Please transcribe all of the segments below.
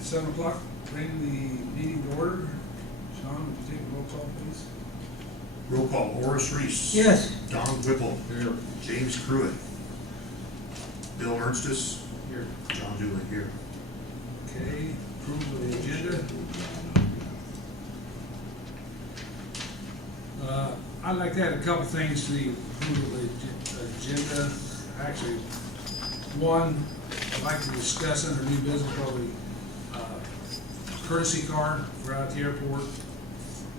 At 7 o'clock, bring the meeting to order. Sean, would you take a roll call, please? Roll call, Horace Reese. Yes. Don Whipple. Here. James Pruitt. Bill Ernstis. Here. Jon Dooley here. Okay, approval of the agenda. I'd like to add a couple things to the approval of the agenda. Actually, one, I'd like to discuss under new business probably courtesy car for out at the airport.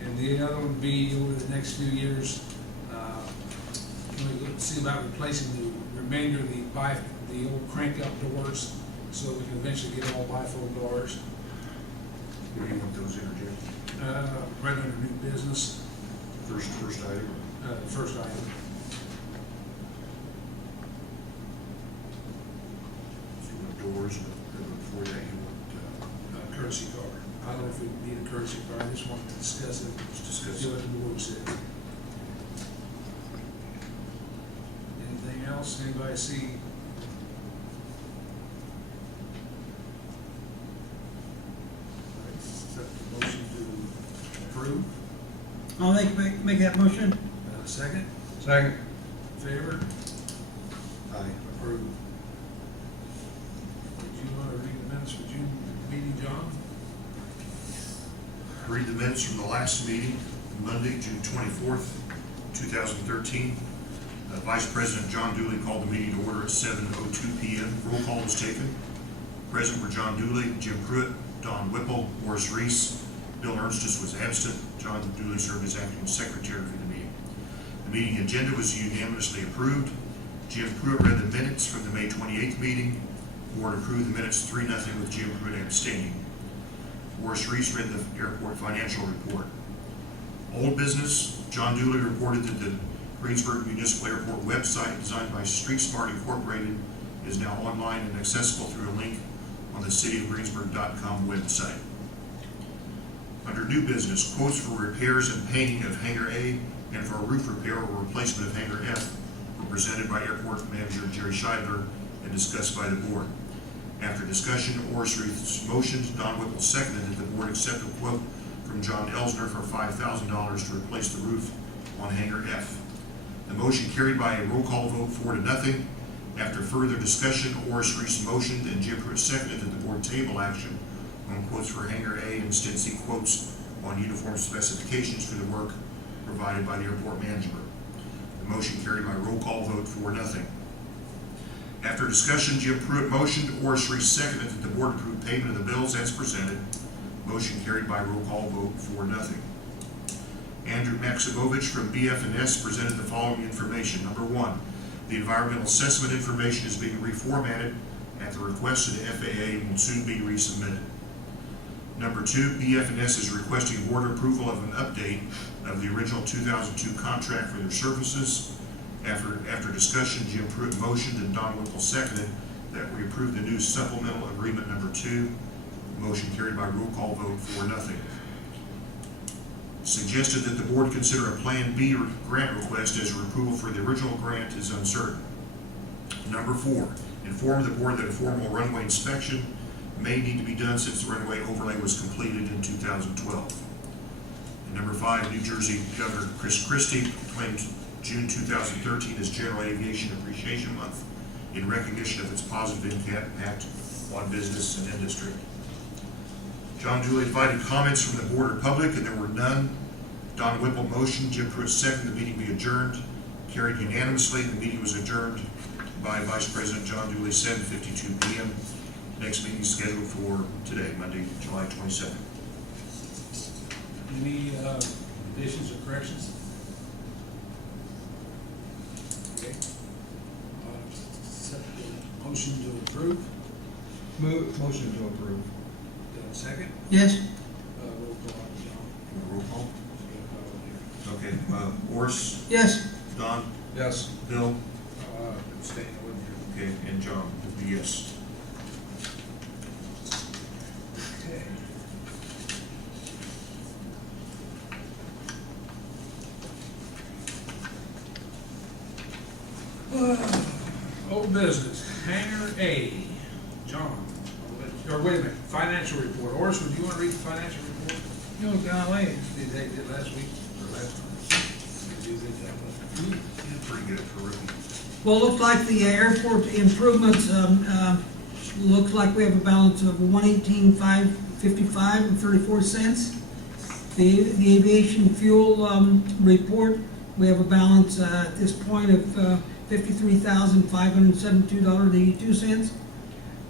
And the other one would be over the next few years, we'll see about replacing the remainder of the old crank up doors so we can eventually get all bifold doors. Where do you want those interjected? Right under new business, First item. first item. So you want doors, and before that you want, Courtesy car. I don't know if we need a courtesy car, I just wanted to discuss it. let's discuss See it. what the board said. Anything else, anybody see? Accept the motion to approve. I'll make that motion. Second, Second. favor, Aye. approved. Would you want to read the minutes for June meeting, John? Read the minutes from the last meeting, Monday, June 24th, 2013. Vice President Jon Dooley called the meeting to order at 7:02 p.m. Roll call was taken. Present were Jon Dooley, Jim Pruitt, Don Whipple, Horace Reese. Bill Ernstis was absent. Jon Dooley served as acting secretary for the meeting. The meeting agenda was unanimously approved. Jim Pruitt read the minutes from the May 28th meeting. The board approved the minutes 3-0 with Jim Pruitt abstaining. Horace Reese read the airport financial report. Old business, Jon Dooley reported that the Greensburg Municipal Airport website designed by StreetSmart Incorporated is now online and accessible through a link on the cityofgreensburg.com website. Under new business, quotes for repairs and painting of Hangar A and for a roof repair or replacement of Hangar F were presented by Airport Manager Jerry Scheidler and discussed by the board. After discussion, Horace Reese motioned, Don Whipple seconded that the board accept a quote from John Elsner for $5,000 to replace the roof on Hangar F. The motion carried by a roll call vote 4-0. After further discussion, Horace Reese motioned and Jim Pruitt seconded that the board table action on quotes for Hangar A and instead see quotes on uniform specifications for the work provided by the airport management. The motion carried by roll call vote 4-0. After discussion, Jim Pruitt motioned, Horace Reese seconded that the board approve payment of the bills as presented. Motion carried by roll call vote 4-0. Andrew Maximovich from BF&S presented the following information. Number 1, the environmental assessment information is being reformatted at the request of the FAA and will soon be resubmitted. Number 2, BF&S is requesting board approval of an update of the original 2002 contract for their services. After discussion, Jim Pruitt motioned and Don Whipple seconded that we approve the new supplemental agreement number 2. Motion carried by roll call vote 4-0. Suggested that the board consider a Plan B grant request as approval for the original grant is uncertain. Number 4, inform the board that a formal runway inspection may need to be done since the runway overlay was completed in 2012. And number 5, New Jersey Governor Chris Christie proclaimed June 2013 as General Aviation Appreciation Month in recognition of its positive impact on business and industry. Jon Dooley invited comments from the board or public, and there were none. Don Whipple motioned, Jim Pruitt seconded, the meeting be adjourned. Carried unanimously, the meeting was adjourned by Vice President Jon Dooley, 7:52 p.m. Next meeting is scheduled for today, Monday, July 27th. Any additions or corrections? Okay. Accept the motion to approve. Motion to approve. Second? Yes. Roll call, John. Roll call. Okay, Horace, Yes. Don, Yes. Bill, Abstain, I wasn't here. okay, and John will be yes. Okay. Old business, Hangar A. John, or wait a minute, financial report. Horace, would you want to read the financial report? No, golly. They did last week, or last time. Did you think that was? Yeah, pretty good for rookie. Well, it looks like the airport improvements, looks like we have a balance of 118,555 and 34 cents. The aviation fuel, report, we have a balance, at this point of, $53,572.82.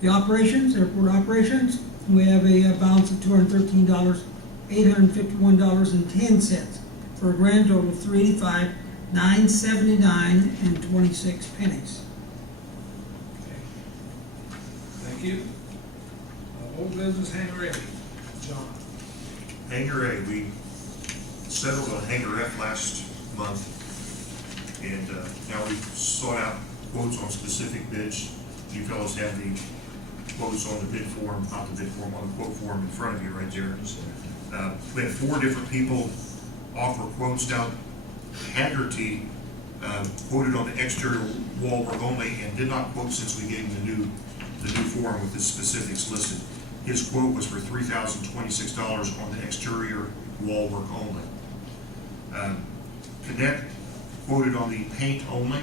The operations, airport operations, we have a balance of $213,851.10 for a grand total of $385,979 and 26 pennies. Okay. Thank you. Old business, hangar A. John. Hangar A, we settled on Hangar F last month, and now we've sought out quotes on specific bids. You fellows have the quotes on the bid form, not the bid form, on the quote form in front of you right there. We had 4 different people offer quotes down. Haggerty quoted on the exterior wall work only and did not quote since we gave him the new form with the specifics listed. His quote was for $3,026 on the exterior wall work only. Cadet quoted on the paint only,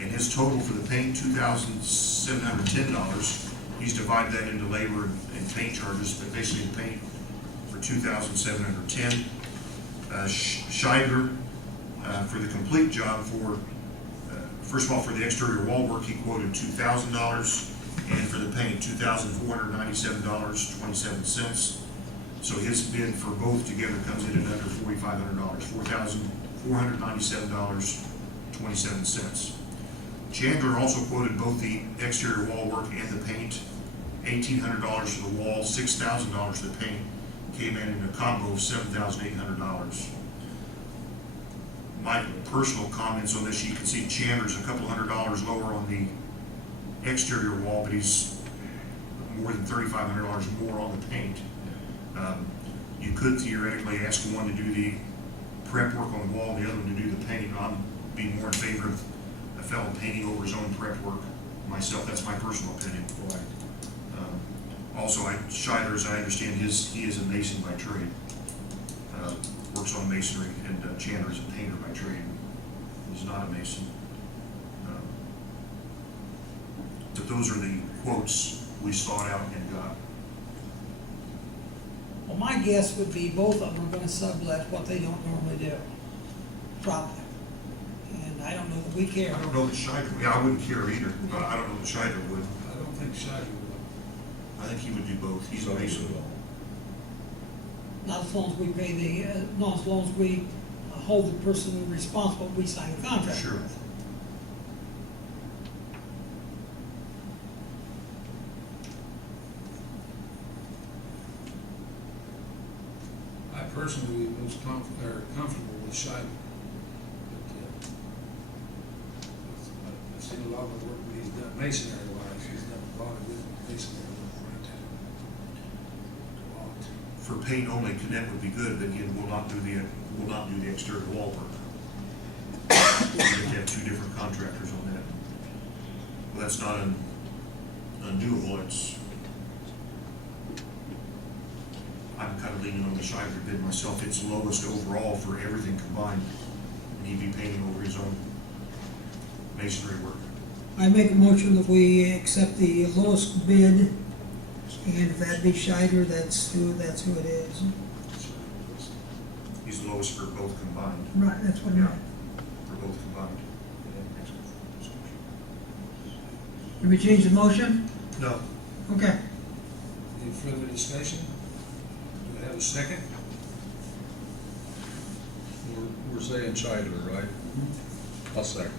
and his total for the paint, $2,710. He's divided that into labor and paint charges, but basically the paint for $2,710. Scheidler, for the complete job for, first of all, for the exterior wall work, he quoted $2,000, and for the paint, $2,497.27. So his bid for both together comes in at under $4,500, $4,097.27. Chandler also quoted both the exterior wall work and the paint, $1,800 for the wall, $6,000 for the paint, came in a combo of $7,800. My personal comments on this, you can see Chandler's a couple $100 lower on the exterior wall, but he's more than $3,500 more on the paint. You could theoretically ask one to do the prep work on the wall, and the other one to do the painting. I'm being more in favor of a fellow painting over his own prep work. Myself, that's my personal opinion. Also, Scheidler, as I understand, he is a mason by trade. Works on masonry, and Chandler is a painter by trade. He's not a mason. But those are the quotes we sought out and got. Well, my guess would be both of them are gonna sublet what they don't normally do, probably. And I don't know that we care. I don't know that Scheidler, I wouldn't care either, but I don't know that Scheidler would. I don't think Shaggy will. I think he would do both. He's a mason. Not as long as we pay not as long as we hold the person responsible, we sign the contract. Sure. with. I personally would be most comfortable with Shaggy. I've seen a lot of the work that he's done masonry wise. He's done a lot of good masonry work around town. A lot. For paint only, Cadet would be good, but again, we'll not do the exterior wall work. We have 2 different contractors on that. Well, that's not undoable. I'm kind of leaning on the Scheidler bid myself. It's lowest overall for everything combined, and he'd be painting over his own masonry work. I make a motion that we accept the lowest bid, and if that be Scheider, that's who it is. He's the lowest for both combined. Right, that's what I Yeah, meant. for both combined. Did we change the motion? No, Okay. Any further discussion? Do we have a second? We're saying Scheidler, right? I'll second.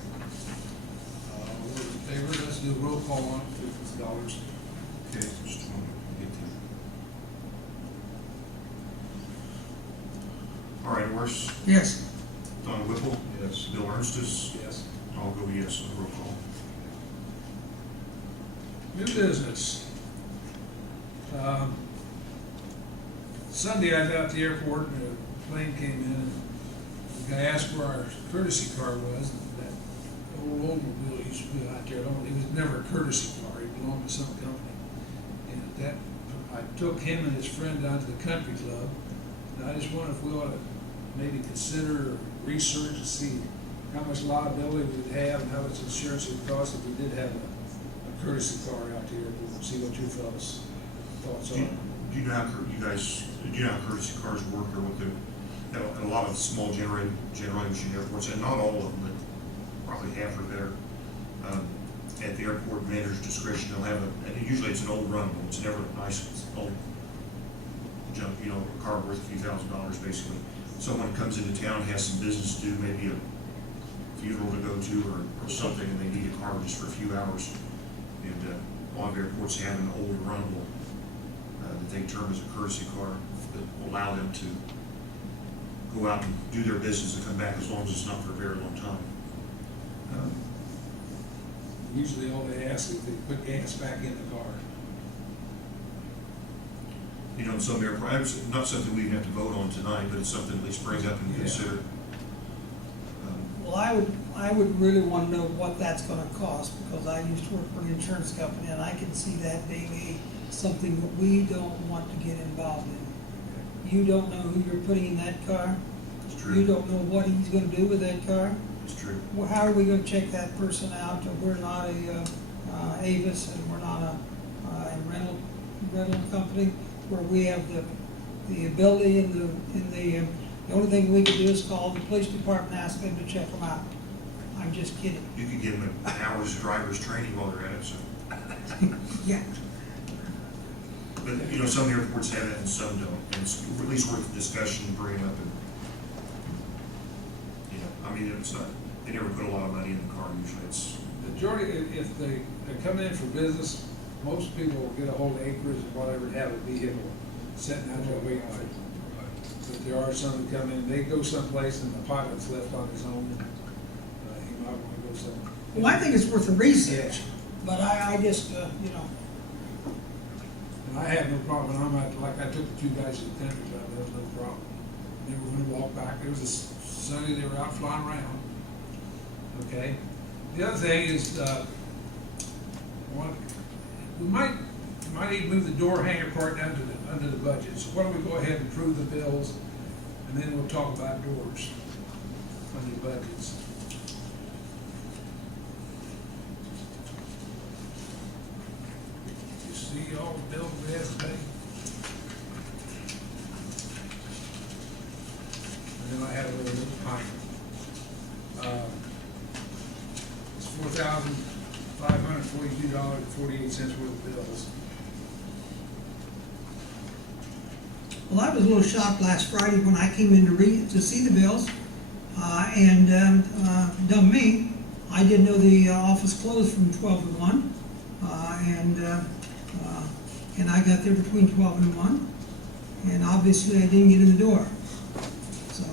All those in favor, let's do a roll call on it, $50. okay, just a moment. Get there. All right, Horace, Yes. Donna Whipple, Yes. Bill Ernstis, Yes. I'll go yes on the roll call. New business. Sunday, I got at the airport, and a plane came in, and the guy asked where our courtesy car was, and that old Oldsmobile used to be out there, it was never a courtesy car, it belonged to some company. And at that, I I took him and his friend down to the country club, and I just wonder if we ought to maybe consider or research to see how much liability we would have and how much insurance it would cost if we did have a courtesy car out here. We'll see what your fellas' thoughts Do are. you know how, do you know how courtesy cars work, or what at a lot of small generation airports, and not all of them, but probably half or better, at the airport manager's discretion, they'll have and usually it's an old runnable, it's never a nice old junk, you know, a car worth a few $1,000s basically. Someone comes into town, has some business to do, maybe a funeral to go to or something, and they need a car just for a few hours. And a lot of airports have an old runnable that they term as a courtesy car that will allow them to go out and do their business and come back, as long as it's not for a very long time. Usually all they ask is they put gas back in the car. You know, some airports, not something we have to vote on tonight, but it's something at least brings up and Yeah. consider. Well, I would really want to know what that's gonna cost, because I used to work for an insurance company, and I can see that being something that we don't want to get involved in. You don't know who you're putting in that car. It's true. You don't know what he's gonna do with that car. It's true. Well, how are we gonna check that person out? We're not Avis, and we're not a rental company, where we have the ability and the only thing we can do is call the police department and ask them to check them out. I'm just kidding. You could give them an hour's driver's training while they're at it, so. Yeah. But, you know, some airports have that and some don't, and it's at least worth the discussion, bring it up, and, you know, I mean, it's not, they never put a lot of money in the car, usually it's, Majority, if they come in for business, most people will get a hold of acres or whatever, and have a vehicle sitting out there waiting for them. But there are some that come in, they go someplace and the pilot's left on his own, and he might want to go somewhere. Well, I think it's worth a research, but I just, you know, And I had no problem, I'm out, like I took the two guys to the country club, there was no problem. They were gonna walk back, it was a Sunday, they were out flying around. Okay? The other thing is, we might need to move the door hanger part down to under the budget. So why don't we go ahead and approve the bills, and then we'll talk about doors on the budgets. You see all the bills we have to pay? And then I have a little behind. It's $4,542.48 worth of bills. well, I was a little shocked last Friday when I came in to see the bills, and dumb me, I didn't know the office closed from 12 to 1, and I got there between 12 and 1, and obviously I didn't get in the door. So,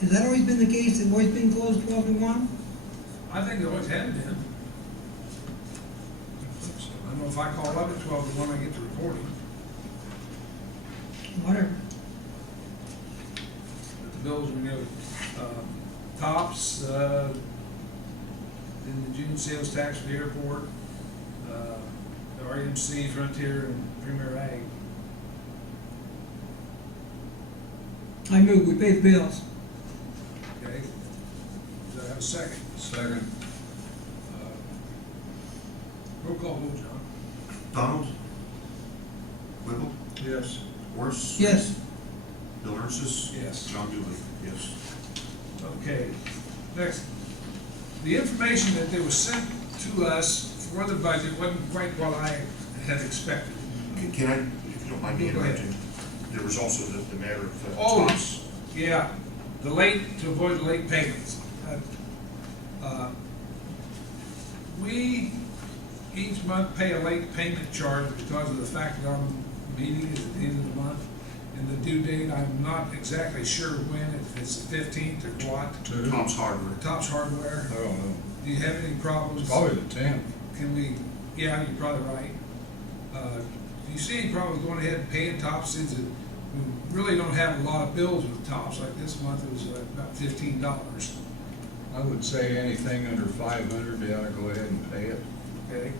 has that always been the case? It's always been closed 12 to 1? I think they always have been. I don't know if I call up at 12 to 1, I get the reporting, Whatever. but the bills are, tops, in the June sales tax for the airport, the RMC, Frontier, and Premier Ag. I move we pay the bills. Okay? Do I have a second? Second. Roll call vote, John. Donald? Whipple? Yes. Morse? Yes. Bill Ernst? Yes. John Dooley? Yes. Okay, next. The information that they was sent to us for the budget wasn't quite what I had expected. Can I, if you don't mind me Go ahead. interrupting, there was also the matter of Oh, tops. yeah, to avoid late payments. We each month pay a late payment charge because of the fact that our meeting is at the end of the month. And the due date, I'm not exactly sure when, if it's the 15th or what. Two. Tom's Hardware. Topps Hardware. I don't know. Do you have any problems? It's probably the 10th. Can we, yeah, you're probably right. Do you see any problem going ahead and paying Topps, since we really don't have a lot of bills with Topps? Like this month it was about $15, I would say anything under 500, they ought to go ahead and pay it. okay?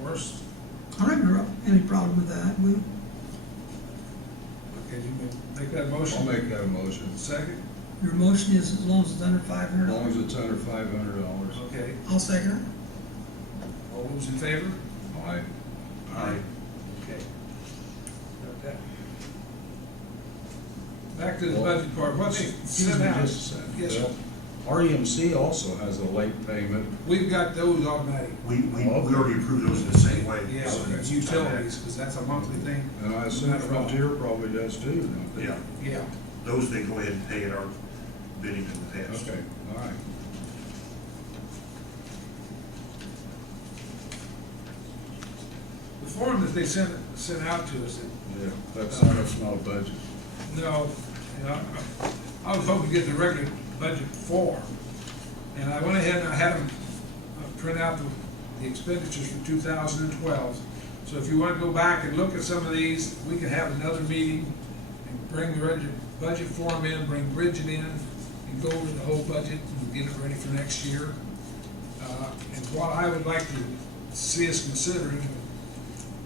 Doris? I don't have any problem with that. Okay, you make that motion? I'll make that a motion, Second? Your motion is as long as it's under five as hundred long dollars. as it's under $500. Okay, I'll second it. all those in favor? Aye. Okay. Got that. Back to the budget part, what they Excuse sent me out. just a second. Yes, sir. REMC also has a late payment. We've got those automatic. We already approved those in the same way. Yeah, so it's utilities, because that's a monthly thing. And I assume Frontier probably does too, don't they? Yeah, Yeah. those they go ahead and pay at our bidding in the past. Okay, all right. The form that they sent out to us, Yeah, that's not a budget. no, you know, I was hoping to get the regular budget form. And I went ahead and I had them print out the expenditures for 2012. So if you want to go back and look at some of these, we can have another meeting and bring the budget form in, bring Bridget in, and go over the whole budget and get it ready for next year. And what I would like to see us considering,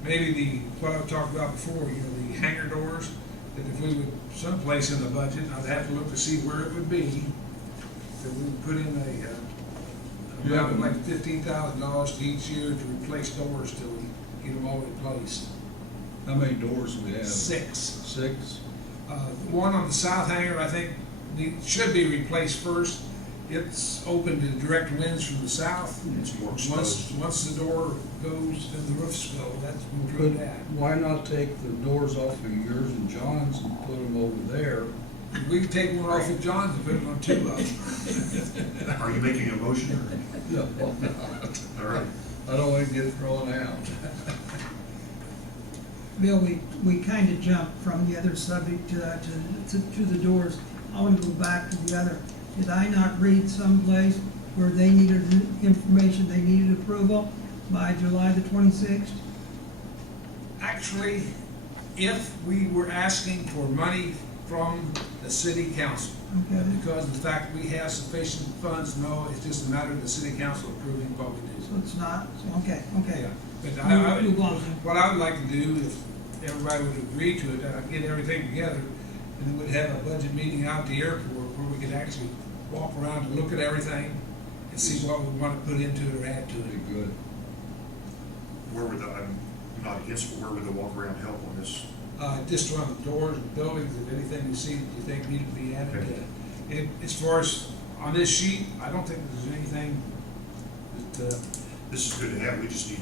maybe what I've talked about before, you know, the hangar doors, that if we would, someplace in the budget, I'd have to look to see where it would be, that we would put in around like $15,000 to each year to replace doors till we get them all replaced. How many doors do we have? 6. 6? The one on the south hangar, I think, should be replaced first. It's open to direct winds from the south. It's more exposed. Once the door goes, then the roofs go, that's when we're But doing that. why not take the doors off of yours and John's and put them over there? We can take one off of John's and put it on 2 of them. Are you making a motion? No, All right. I don't want to get thrown out. Bill, we kind of jumped from the other subject to the doors. I want to go back to the other. Did I not read someplace where they needed information, they needed approval by July the 26th? Actually, if we were asking for money from the city council, Okay. because of the fact we have sufficient funds, no, it's just a matter of the city council approving what we do. So it's not, so, okay. Yeah, but Move on. what I would like to do, if everybody would agree to it, I'd get everything together, and then we'd have a budget meeting out at the airport where we could actually walk around and look at everything and see what we want to put into it or add to Pretty it. good. I'm not against, but where would the walk around help on this? Just around the doors and buildings, if anything you see that you think need to be added to it. And as far as on this sheet, I don't think there's anything that, This is good to have, we just need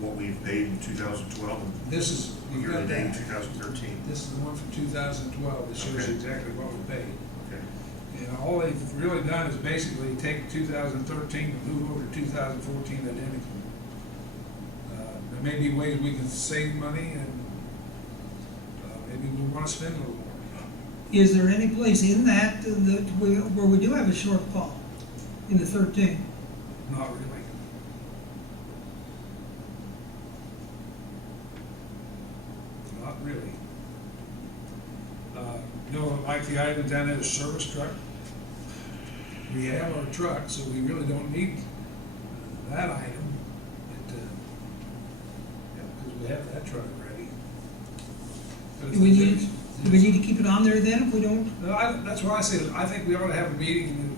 what we've paid in 2012 this is, and you've year to got date in that. 2013. This is the one from 2012 that shows Okay. exactly what we paid. Okay. And all they've really done is basically take 2013 and move over to 2014 identical. There may be ways we can save money and maybe we want to spend a little more. Is there any place in that where we do have a shortfall in the 13? Not really. Not really. You know, like the item down there, the service truck. We have our truck, so we really don't need that item. Because we have that truck already. But if Do we there's- need to keep it on there then if we don't? No, that's why I say, I think we ought to have a meeting and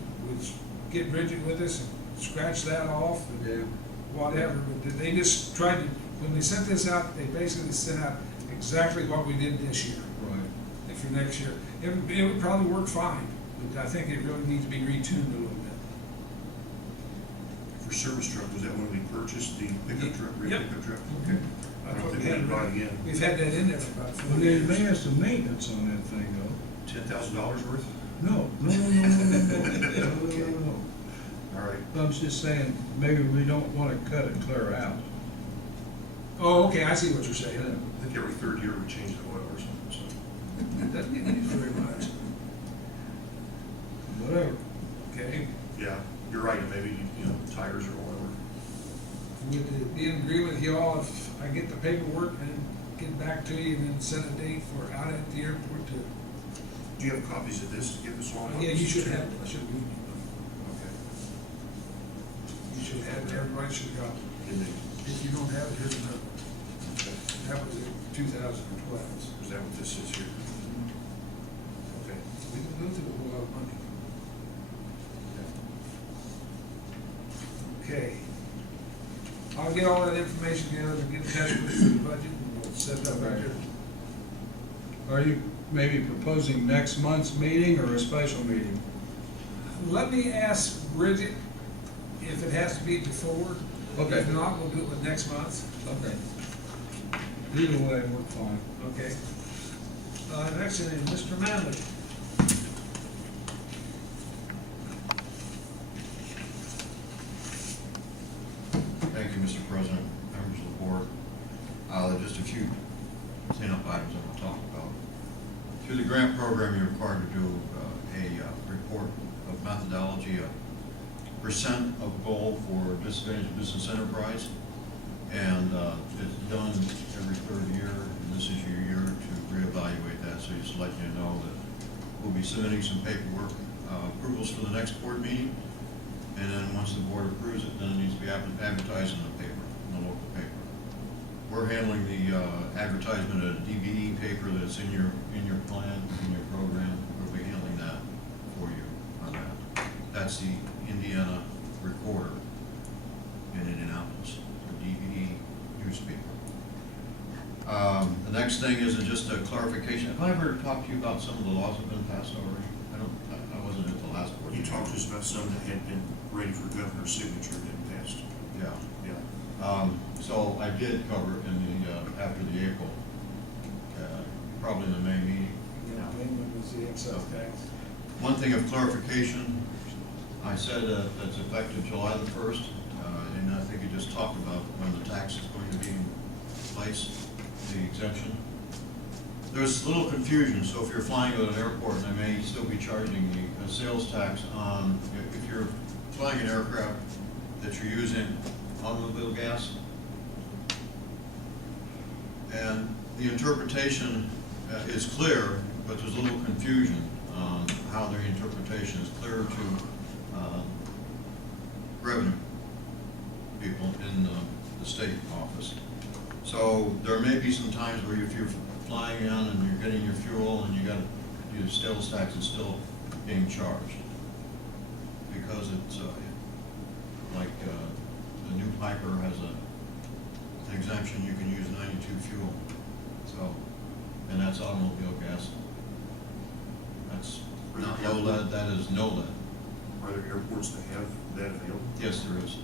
get Bridget with us and scratch that off and Yeah. whatever. But they just tried to, when they sent this out, they basically sent out exactly what we did this year. Right. And for next year, it would probably work fine, but I think it really needs to be retuned a little bit. For service truck, was that when we purchased the pickup truck, red Yep. pickup truck? Okay. I I don't thought think we we had need it to buy it right. again. We've had that in there for about 4 Well, they years. may have some maintenance on that thing though. $10,000 worth? No. All right. I was just saying, maybe we don't want to cut it clear out. Oh, okay, I see what you're saying. I think every third year we change the oil or something, so. It doesn't get used very much. Whatever. Okay, Yeah, you're right, maybe, tires or whatever. would it be in agreement with y'all if I get the paperwork and get back to you and then set a date for out at the airport to? Do you have copies of this to give us all? Yeah, you should have, I should have, Okay. you should have, everybody should have. Did they- If you don't have it, here's another one. That was in 2012. Is that what this is here? Okay. We didn't go through a whole lot of money. Okay. I'll get all that information together and get in touch with you for the budget, and we'll set it up right there. Are you maybe proposing next month's meeting or a special meeting? Let me ask Bridget if it has to be before. Okay. If not, we'll do it with next month. Okay. Either way, we're fine. Okay. Next is Mr. Manley. Thank you, Mr. President, members of the board. Just a few cleanup items I want to talk about. Through the grant program, you're required to do a report of methodology, a percent of goal for disadvantaged business enterprise. And it's done every third year, and this is your year to reevaluate that. So just letting you know that we'll be submitting some paperwork, approvals for the next board meeting. And then once the board approves it, then it needs to be advertised in the paper, in the local paper. We're handling the advertisement of DBE paper that's in your plan, in your program. We'll be handling that for you on that. That's the Indiana Recorder in Indianapolis, the DBE newspaper. The next thing is just a clarification. Have I ever talked to you about some of the laws that have been passed already? I wasn't at the last board. You meeting. talked to us about some that had been ready for governor's signature and didn't pass. Yeah. Yeah. So I did cover it in the, after the April, probably in the May meeting. Yeah, payment was the excise tax. One thing of clarification, I said that's effective July the 1st, and I think you just talked about when the tax is going to be in place, the exemption. There's a little confusion, so if you're flying at an airport, they may still be charging the sales tax on, if you're flying an aircraft that you're using automobile gas. And the interpretation is clear, but there's a little confusion on how their interpretation is clear to revenue people in the state office. So there may be some times where if you're flying in and you're getting your fuel and you got your sales tax is still being charged, because it's like the new Piper has an exemption, you can use 92 fuel. So, and that's automobile gas. That's not low lead, that is no lead. Are there airports that have that available? Yes, there is.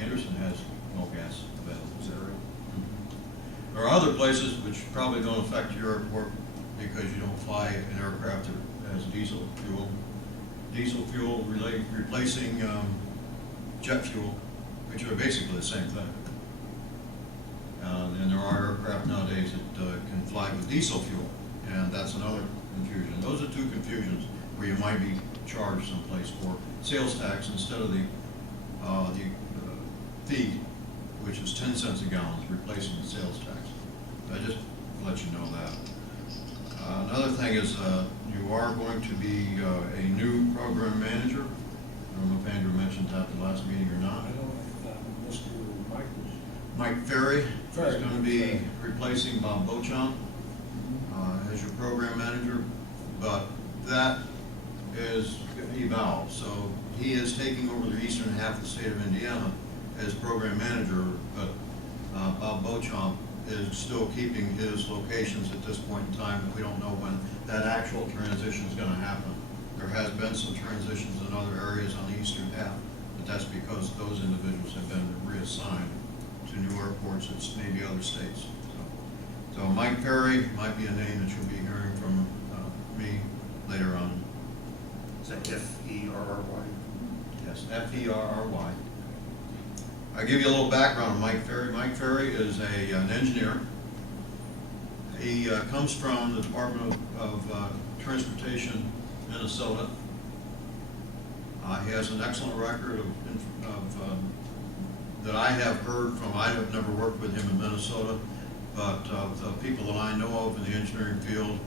Anderson has no gas available. Is that right? There are other places which probably don't affect your airport because you don't fly an aircraft that has diesel fuel. Diesel fuel replacing jet fuel, which are basically the same thing. And there are aircraft nowadays that can fly with diesel fuel, and that's another confusion. Those are two confusions where you might be charged someplace for sales tax instead of the fee, which is 10 cents a gallon, replacing the sales tax. I just let you know that. Another thing is you are going to be a new program manager. I don't know if Andrew mentioned that at the last meeting or not. I don't, Mr. Mike was. Mike Ferry Ferry. is going to be replacing Bob Beauchamp as your program manager, but that is eval. So he is taking over the eastern half of the state of Indiana as program manager, but Bob Beauchamp is still keeping his locations at this point in time. We don't know when that actual transition is going to happen. There has been some transitions in other areas on the eastern half, but that's because those individuals have been reassigned to new airports at maybe other states. So Mike Perry might be a name that you'll be hearing from me later on. Is that F-E-R-R-Y? Yes, F-E-R-R-Y. I'll give you a little background on Mike Ferry. Mike Ferry is an engineer. He comes from the Department of Transportation, Minnesota. He has an excellent record of that I have heard from. I have never worked with him in Minnesota, but the people that I know of in the engineering field,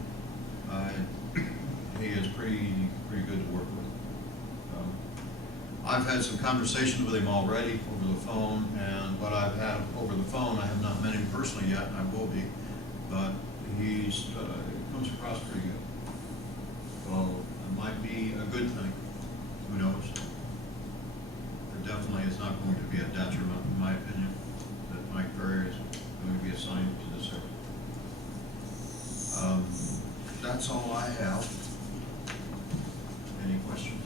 he is pretty good to work with. I've had some conversations with him already over the phone, and what I've had over the phone, I have not met him personally yet, and I will be, but he's, comes across pretty good. So it might be a good thing, who knows? It definitely is not going to be a detriment, in my opinion, that Mike Ferry is going to be assigned to this area. That's all I have. Any questions?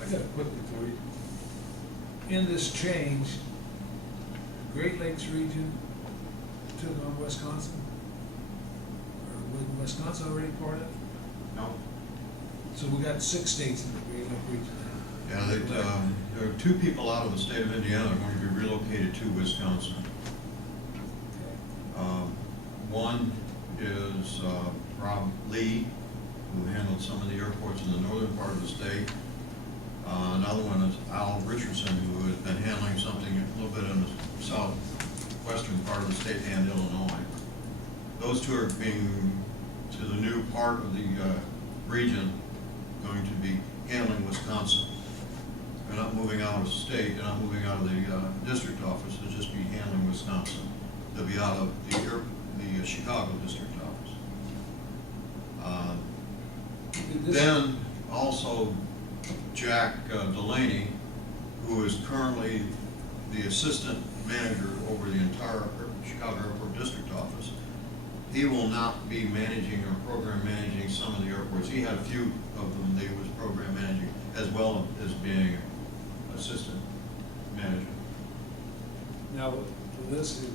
I got a quick one for you. In this change, Great Lakes region took on Wisconsin? Or was Wisconsin already part of it? No. So we got 6 states in the Great Lake region now. Yeah, there are 2 people out of the state of Indiana that are going to be relocated to Wisconsin. Okay. One is Rob Lee, who handled some of the airports in the northern part of the state. Another one is Al Richardson, who has been handling something a little bit in the southwestern part of the state and Illinois. Those 2 are being, to the new part of the region, going to be handling Wisconsin. They're not moving out of the state, they're not moving out of the district office, they'll just be handling Wisconsin. They'll be out of the Chicago district office. Then also Jack Delaney, who is currently the assistant manager over the entire Chicago Airport District Office. He will not be managing or program managing some of the airports. He had a few of them that he was program managing, as well as being assistant manager. Now, will this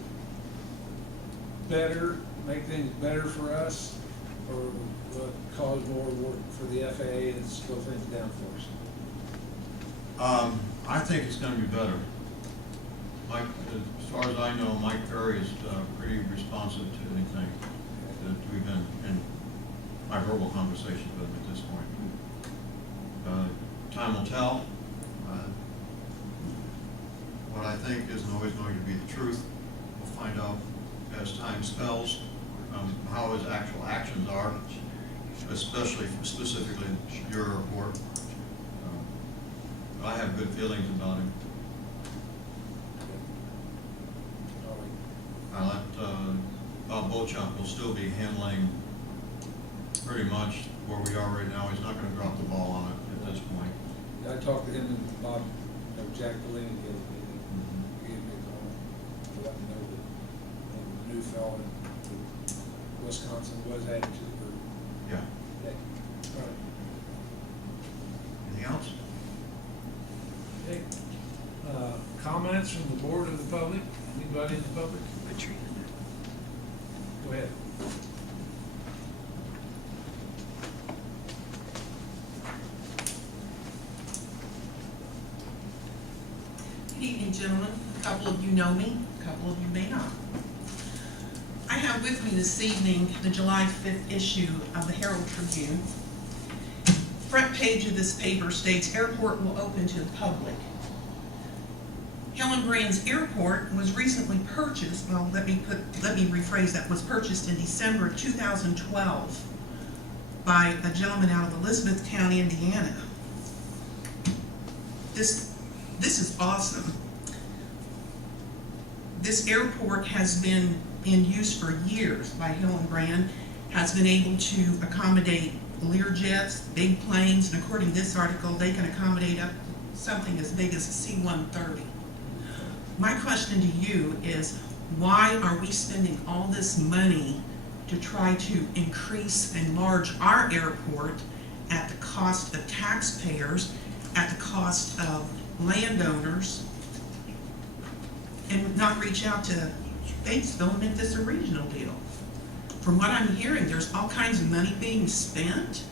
better, make things better for us, or will it cause more work for the FAA and slow things down for us? I think it's gonna be better. Mike, as far as I know, Mike Ferry is pretty responsive to anything that we've been in my verbal conversations with him at this point. Time will tell. What I think isn't always going to be the truth. We'll find out as time spells how his actual actions are, especially specifically your report. I have good feelings about him. I let Bob Beauchamp will still be handling pretty much where we are right now. He's not going to drop the ball on it at this point. I talked to him and Bob, Jack Delaney, he gave me a call to let me know that the new fellow in Wisconsin was added to the group. Yeah. Okay. All right. Anything else? Okay. Comments from the board of the public? Anybody in the public? Go ahead. Good evening, gentlemen. A couple of you know me, a couple of you may not. I have with me this evening the July 5th issue of the Herald Tribune. Front page of this paper states, "Airport will open to the public." Hillenbrand's Airport was recently purchased, well, let me rephrase that, was purchased in December of 2012 by a gentleman out of Elizabeth County, Indiana. This is awesome. This airport has been in use for years by Hillenbrand, has been able to accommodate Learjets, big planes, and according to this article, they can accommodate up to something as big as a C-130. My question to you is, why are we spending all this money to try to increase and enlarge our airport at the cost of taxpayers, at the cost of landowners, and not reach out to Batesville and make this a regional deal? From what I'm hearing, there's all kinds of money being spent.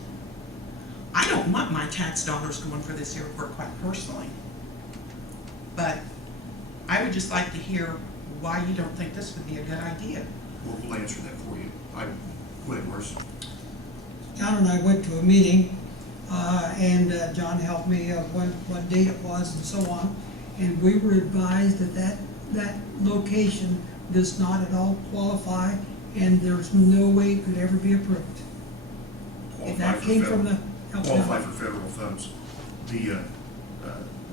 I don't want my tax dollars going for this airport, quite personally. But I would just like to hear why you don't think this would be a good idea. We'll answer that for you. Go ahead, Morris. John and I went to a meeting, and John helped me what date it was and so on. And we were advised that location does not at all qualify, and there's no way it could ever be approved. If that came from the health. Qualify for federal funds.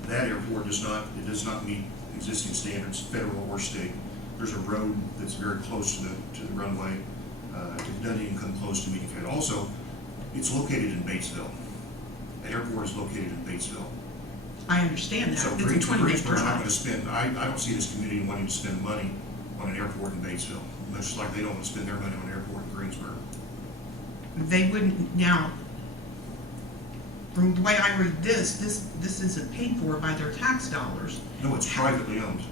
That airport does not meet existing standards, federal or state. There's a road that's very close to the runway. It doesn't even come close to meeting federal. Also, it's located in Batesville. The airport is located in Batesville. I understand that. So It's a 20-minute Greensburg's not drive. gonna spend, I don't see this community wanting to spend money on an airport in Batesville, much like they don't want to spend their money on an airport in Greensburg. They wouldn't, now, from the way I read this isn't paid for by their tax dollars. No, it's privately owned.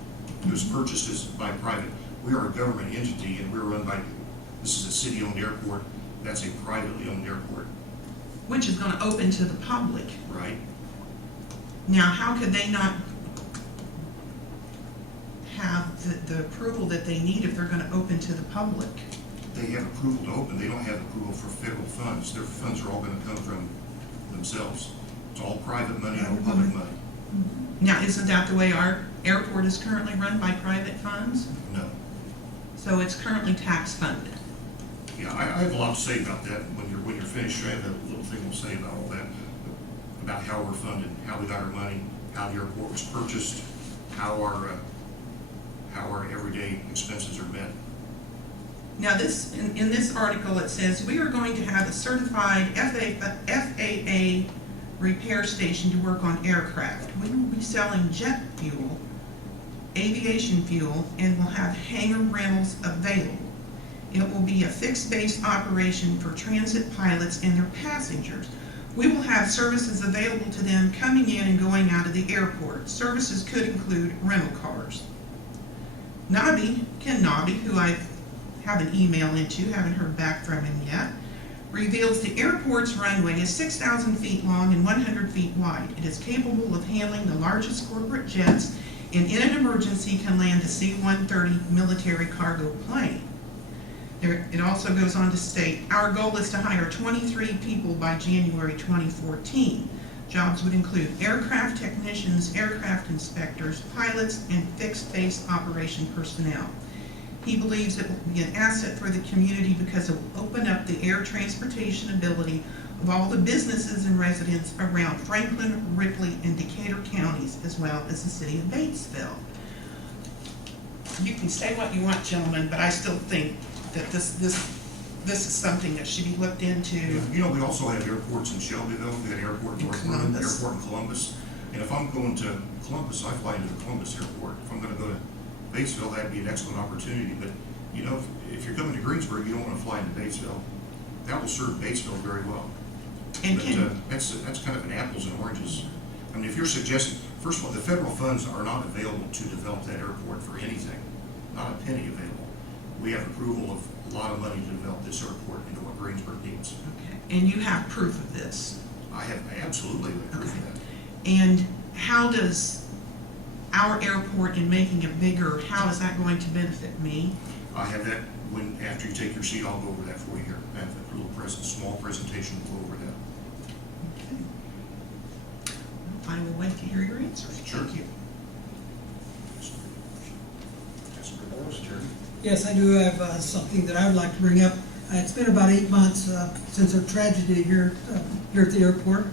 It was purchased as by private. We are a government entity and we're run by, this is a city-owned airport. That's a privately owned airport, Which is gonna open to the public. right? Now, how could they not have the approval that they need if they're gonna open to the public? They have approval to open. They don't have approval for federal funds. Their funds are all gonna come from themselves. It's all private money, no public money. Now, isn't that the way our airport is currently run, by private funds? No. So it's currently tax funded. Yeah, I have a lot to say about that. When you're finished, I have a little thing to say about all that, about how we're funded, how we got our money, how the airport was purchased, how our everyday expenses are met. Now, in this article, it says, we are going to have a certified FAA repair station to work on aircraft. We will be selling jet fuel, aviation fuel, and will have hangar rentals available. It will be a fixed-base operation for transit pilots and their passengers. We will have services available to them coming in and going out of the airport. Services could include rental cars. Ken Nobby, who I have an email into, haven't heard back from him yet, reveals the airport's runway is 6,000 feet long and 100 feet wide. It is capable of handling the largest corporate jets and in an emergency can land a C-130 military cargo plane. It also goes on to state, our goal is to hire 23 people by January 2014. Jobs would include aircraft technicians, aircraft inspectors, pilots, and fixed-base operation personnel. He believes it will be an asset for the community because it will open up the air transportation ability of all the businesses and residents around Franklin, Ripley, and Decatur counties, as well as the city of Batesville. You can say what you want, gentlemen, but I still think that this is something that should be looked into. You know, we also have airports in Shelbyville. We got an airport in North Vernon, airport in Columbus. And if I'm going to Columbus, I fly into the Columbus airport. If I'm gonna go to Batesville, that'd be an excellent opportunity. But, you know, if you're coming to Greensburg, you don't wanna fly into Batesville. That will serve Batesville very well. And But that's kind of an apples and oranges. I mean, if you're suggesting, first of all, the federal funds are not available to develop that airport for anything, not a penny available. We have approval of a lot of money to develop this airport into what Greensburg needs. Okay, and you have proof of this. I have absolutely proof of that. And how does our airport, in making it bigger, how is that going to benefit me? I have that after you take your seat, I'll go over that for you here. I have a little small presentation to go over that. Okay. I will wait to hear your answers. Sure. Thank you. Yes, I do have something that I would like to bring up. It's been about 8 months since a tragedy here at the airport.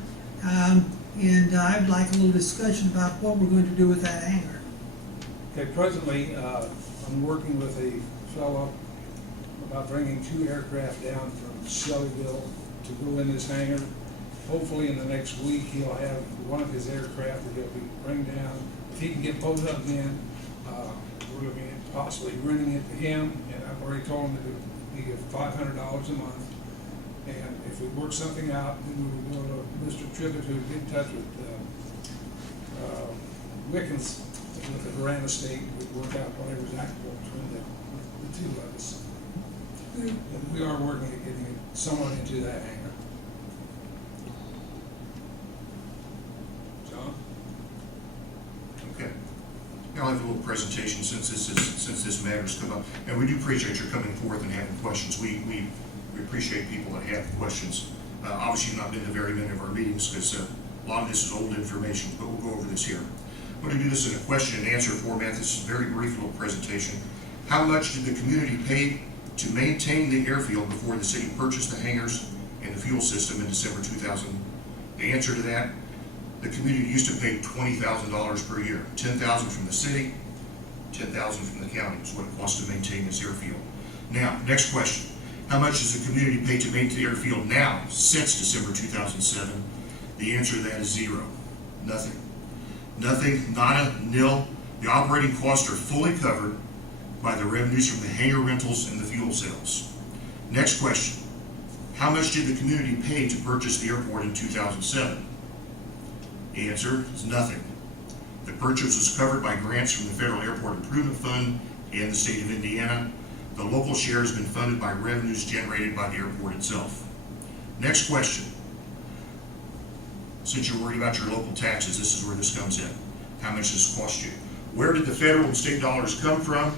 And I'd like a little discussion about what we're going to do with that hangar. Okay, presently, I'm working with a fellow about bringing 2 aircraft down from Shelbyville to go in this hangar. Hopefully in the next week, he'll have one of his aircraft that he'll be bring down. If he can get both of them in, we're looking at possibly renting it to him, and I've already told him that we give $500 a month. And if we work something out, then we will go to Mr. Tribbett, who get in touch with Wickens, with the Durant Estate. We'd work out whatever's applicable between the two of us. And we are working at getting someone into that hangar. John? Okay. Now I have a little presentation since this matter's come up. And we do appreciate your coming forth and having questions. We appreciate people that have questions. Obviously, you've not been to very many of our meetings because a lot of this is old information, but we'll go over this here. I'm going to do this in a question and answer format. This is a very brief little presentation. How much did the community pay to maintain the airfield before the city purchased the hangars and the fuel system in December 2000? The answer to that, the community used to pay $20,000 per year, $10,000 from the city, $10,000 from the county is what it costs to maintain this airfield. Now, next question. How much does the community pay to maintain the airfield now since December 2007? The answer to that is zero. Nothing. Nothing, nada, nil. The operating costs are fully covered by the revenues from the hangar rentals and the fuel sales. Next question. How much did the community pay to purchase the airport in 2007? The answer is nothing. The purchase was covered by grants from the Federal Airport Improvement Fund and the state of Indiana. The local share has been funded by revenues generated by the airport itself. Next question. Since you're worried about your local taxes, this is where this comes in. How much does this cost you? Where did the federal and state dollars come from?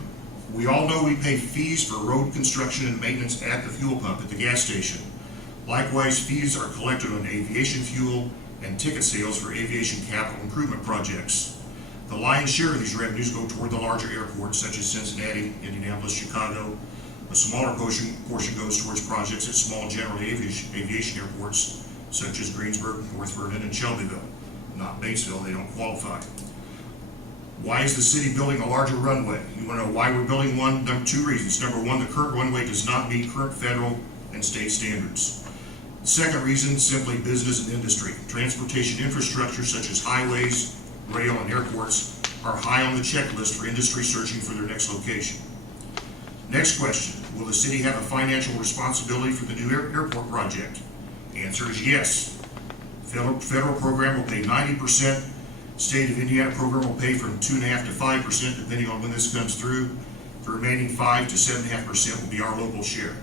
We all know we pay fees for road construction and maintenance at the fuel pump at the gas station. Likewise, fees are collected on aviation fuel and ticket sales for aviation capital improvement projects. The lion's share of these revenues go toward the larger airports such as Cincinnati, Indianapolis, Chicago. A smaller portion goes towards projects at small general aviation airports such as Greensburg, North Vernon, and Shelbyville. Not Batesville, they don't qualify. Why is the city building a larger runway? You want to know why we're building one? Two reasons. Number one, the current runway does not meet current federal and state standards. The second reason, simply business and industry. Transportation infrastructure such as highways, rail, and airports are high on the checklist for industry searching for their next location. Next question, will the city have a financial responsibility for the new airport project? The answer is yes. Federal program will pay 90%. State of Indiana program will pay from 2.5% to 5%, depending on when this comes through. The remaining 5 to 7.5% will be our local share.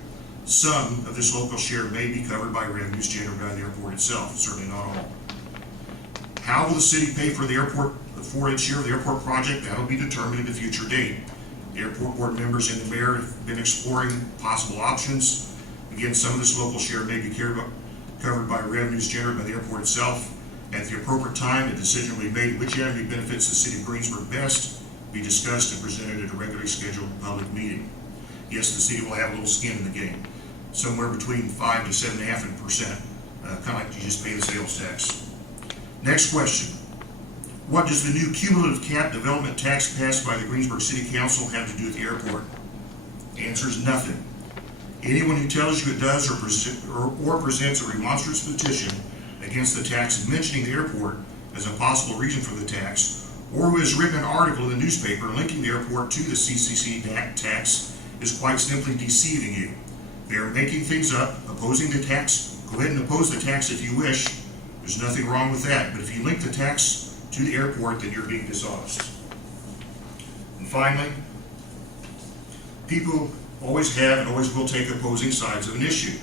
Some of this local share may be covered by revenues generated by the airport itself, certainly not all. How will the city pay for the airport, for its share of the airport project? That'll be determined at a future date. The airport board members and the mayor have been exploring possible options. Again, some of this local share may be covered by revenues generated by the airport itself. At the appropriate time, a decision will be made which avenue benefits the city of Greensburg best, be discussed and presented at a regularly scheduled public meeting. Yes, the city will have a little skin in the game, somewhere between 5 to 7.5%, kind of like you just pay the sales tax. Next question. What does the new cumulative cap development tax passed by the Greensburg City Council have to do with the airport? The answer is nothing. Anyone who tells you it does or presents a remonstrance petition against the tax mentioning the airport as a possible reason for the tax, or who has written an article in the newspaper linking the airport to the CCC tax is quite simply deceiving you. They are making things up, opposing the tax. Go ahead and oppose the tax if you wish. There's nothing wrong with that. But if you link the tax to the airport, then you're being dishonest. And finally, people always have and always will take opposing sides of an issue.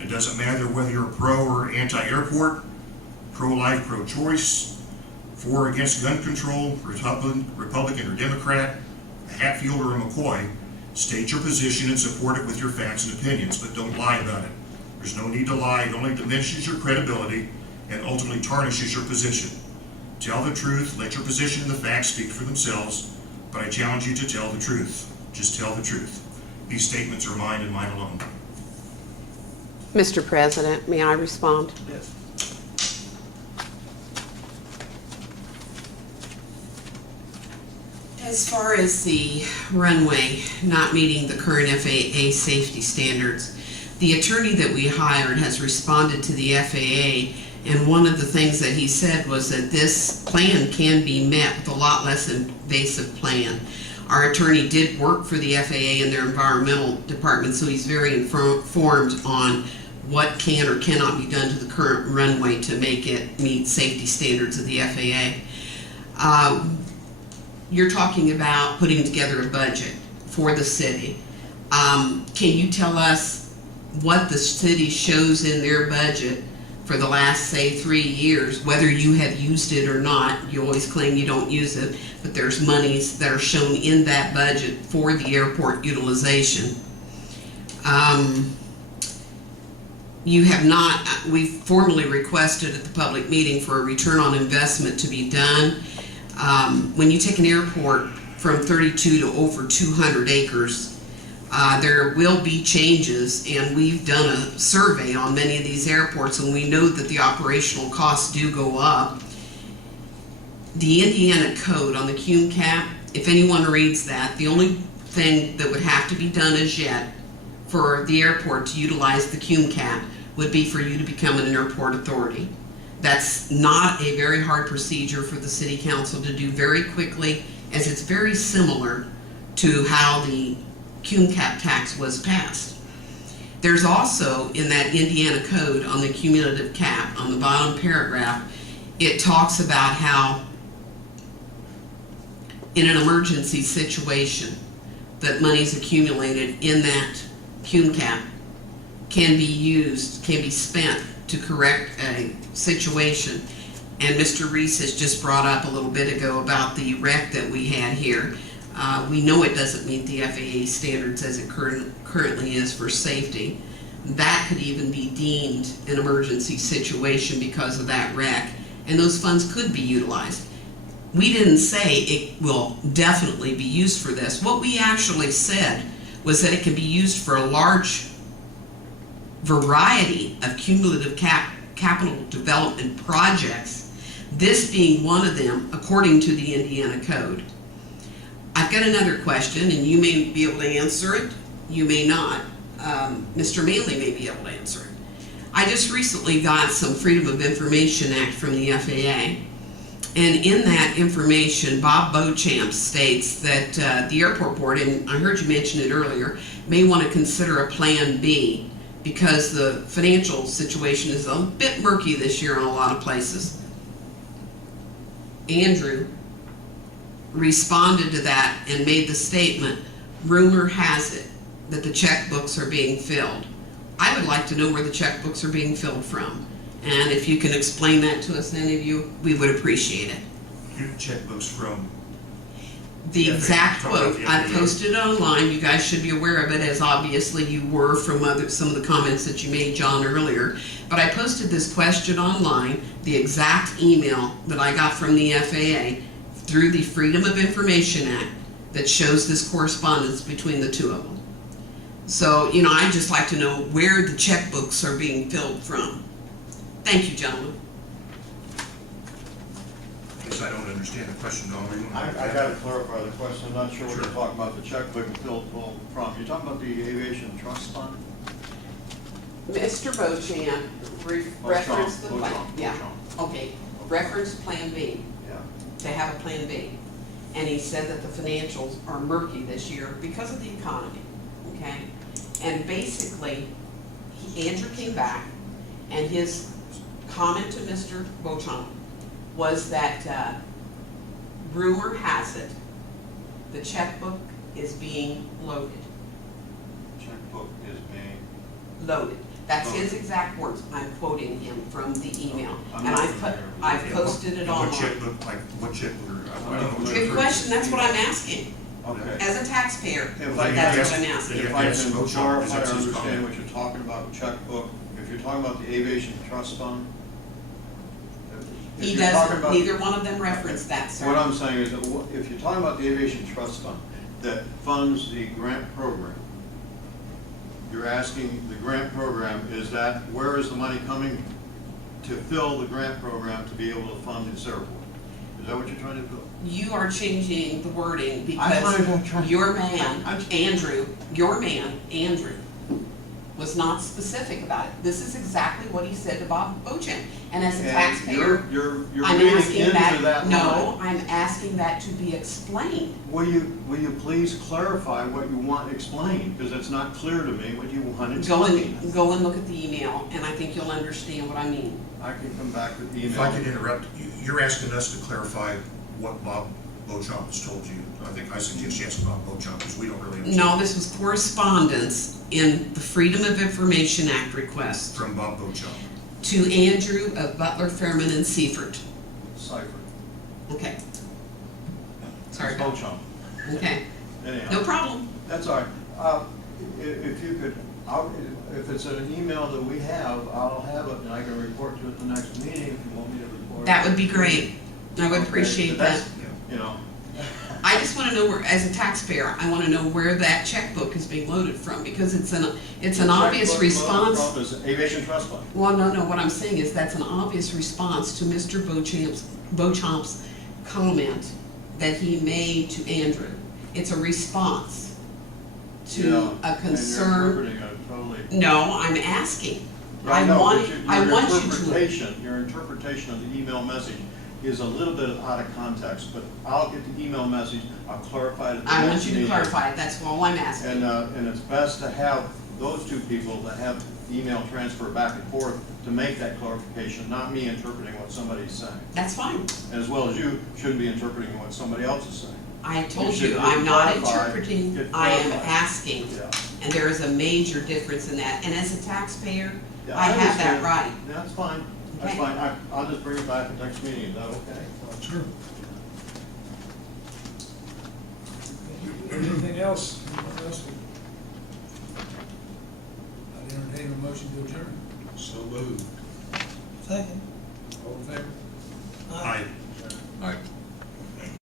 It doesn't matter whether you're pro or anti-airport, pro-life, pro-choice, for or against gun control, Republican or Democrat, a Hatfield or a McCoy. State your position and support it with your facts and opinions, but don't lie about it. There's no need to lie. It only diminishes your credibility and ultimately tarnishes your position. Tell the truth. Let your position and the facts speak for themselves, but I challenge you to tell the truth. Just tell the truth. These statements are mine and mine alone. Mr. President, may I respond? Yes. As far as the runway not meeting the current FAA safety standards, the attorney that we hired has responded to the FAA, and one of the things that he said was that this plan can be met with a lot less invasive plan. Our attorney did work for the FAA in their environmental department, so he's very informed on what can or cannot be done to the current runway to make it meet safety standards of the FAA. You're talking about putting together a budget for the city. Can you tell us what the city shows in their budget for the last, say, 3 years, whether you have used it or not? You always claim you don't use it, but there's monies that are shown in that budget for the airport utilization. You have not, we formally requested at the public meeting for a return on investment to be done. When you take an airport from 32 to over 200 acres, there will be changes, and we've done a survey on many of these airports, and we know that the operational costs do go up. the Indiana code on the Cum Cap, if anyone reads that, the only thing that would have to be done as yet for the airport to utilize the Cum Cap would be for you to become an airport authority. That's not a very hard procedure for the city council to do very quickly, as it's very similar to how the Cum Cap tax was passed. There's also in that Indiana code on the cumulative cap, on the bottom paragraph, it talks about how in an emergency situation that money's accumulated in that Cum Cap can be used, can be spent to correct a situation. And Mr. Reese has just brought up a little bit ago about the wreck that we had here. We know it doesn't meet the FAA standards as it currently is for safety. That could even be deemed an emergency situation because of that wreck, and those funds could be utilized. We didn't say it will definitely be used for this. What we actually said was that it can be used for a large variety of cumulative capital development projects, this being one of them according to the Indiana code. I've got another question, and you may be able to answer it, you may not. Mr. Manley may be able to answer it. I just recently got some Freedom of Information Act from the FAA, and in that information, Bob Beauchamp states that the airport board, and I heard you mention it earlier, may want to consider a plan B because the financial situation is a bit murky this year in a lot of places. Andrew responded to that and made the statement, rumor has it that the checkbooks are being filled. I would like to know where the checkbooks are being filled from. And if you can explain that to us, any of you, we would appreciate it. Your checkbooks from, The Yeah, exact talk about quote, the I FAA. posted it online, you guys should be aware of it, as obviously you were from some of the comments that you made, John, earlier. But I posted this question online, the exact email that I got from the FAA through the Freedom of Information Act that shows this correspondence between the two of them. So, I'd just like to know where the checkbooks are being filled from. Thank you, gentlemen. I guess I don't understand the question, Donna. You wanna- I gotta clarify the question, I'm not sure what Sure. you're talking about, the checkbook filled from. You're talking about the Aviation Trust Fund? Mr. Beauchamp referenced the plan. Yeah, okay, referenced Plan B, Yeah. to have a Plan B. And he said that the financials are murky this year because of the economy, okay? And basically, Andrew came back, and his comment to Mr. Beauchamp was that rumor has it, the checkbook is being loaded. Checkbook is being, Loaded. That's his exact words. I'm quoting him from the email. I'm And not I've familiar with I've And posted it what online. checkbook, like, what checkbook? I don't know what Good you're- question, that's what I'm asking. okay. As a taxpayer, If I that's guess- what I'm asking. Yeah, If I yes, can Beauchamp, clarify or is that his understand comment? what you're talking about, checkbook, if you're talking about the Aviation Trust Fund? if He you're talking doesn't, about- neither one of them referenced that, sir. What I'm saying is that if you're talking about the Aviation Trust Fund that funds the grant program, you're asking the grant program, where is the money coming to fill the grant program to be able to fund this airport? Is that what you're trying to do? You are changing the wording I'm not even because trying- your man, I'm- Andrew, was not specific about it. This is exactly what he said to Bob Beauchamp. And as a And taxpayer, You're I'm reading asking into that, that no, line. I'm asking that to be explained. Will you please clarify what you want explained? Because it's not clear to me what you want Go explained. and look at the email, and I think you'll understand what I mean. I can come back with the If email. I could interrupt, you're asking us to clarify what Bob Beauchamp has told you. I suggest you ask Bob Beauchamp, because we don't really understand. No, this was correspondence in the Freedom of Information Act request From Bob Beauchamp. to Andrew of Butler, Fairman, and Seaford. Cipher. Okay. Sorry. It's Beauchamp. Okay, Anyhow. no problem. That's all right. If you could, if it's an email that we have, I'll have it and I can report to it the next meeting if you want me to report. That would be great. I would Okay, appreciate but that's, that. You know, I just want to know where, as a taxpayer, I want to know where that checkbook is being loaded from, because it's an obvious checkbook response. loaded from is Aviation Trust Fund. Well, no, what I'm saying is that's an obvious response to Mr. Beauchamp's comment that he made to Andrew. It's a response Yeah, to a And concern. you're interpreting it totally. No, I'm asking. I I know, want, but I your want you to. interpretation, your interpretation of the email message is a little bit out of context, but I'll get the email message, I'll clarify it at the I next want you to meeting. clarify it, that's all I'm asking. And it's best to have those two people that have email transfer back and forth to make that clarification, not me interpreting what somebody's saying. That's fine. As well as you shouldn't be interpreting what somebody else is saying. I told You should you, get I'm not clarified, interpreting, get I am clarified. asking. Yeah. And there is a major difference in that. And as a taxpayer, Yeah, I have that understand. right. That's fine, that's Okay. fine. I'll just bring it back at next meeting, is that okay? Sure. Anything else?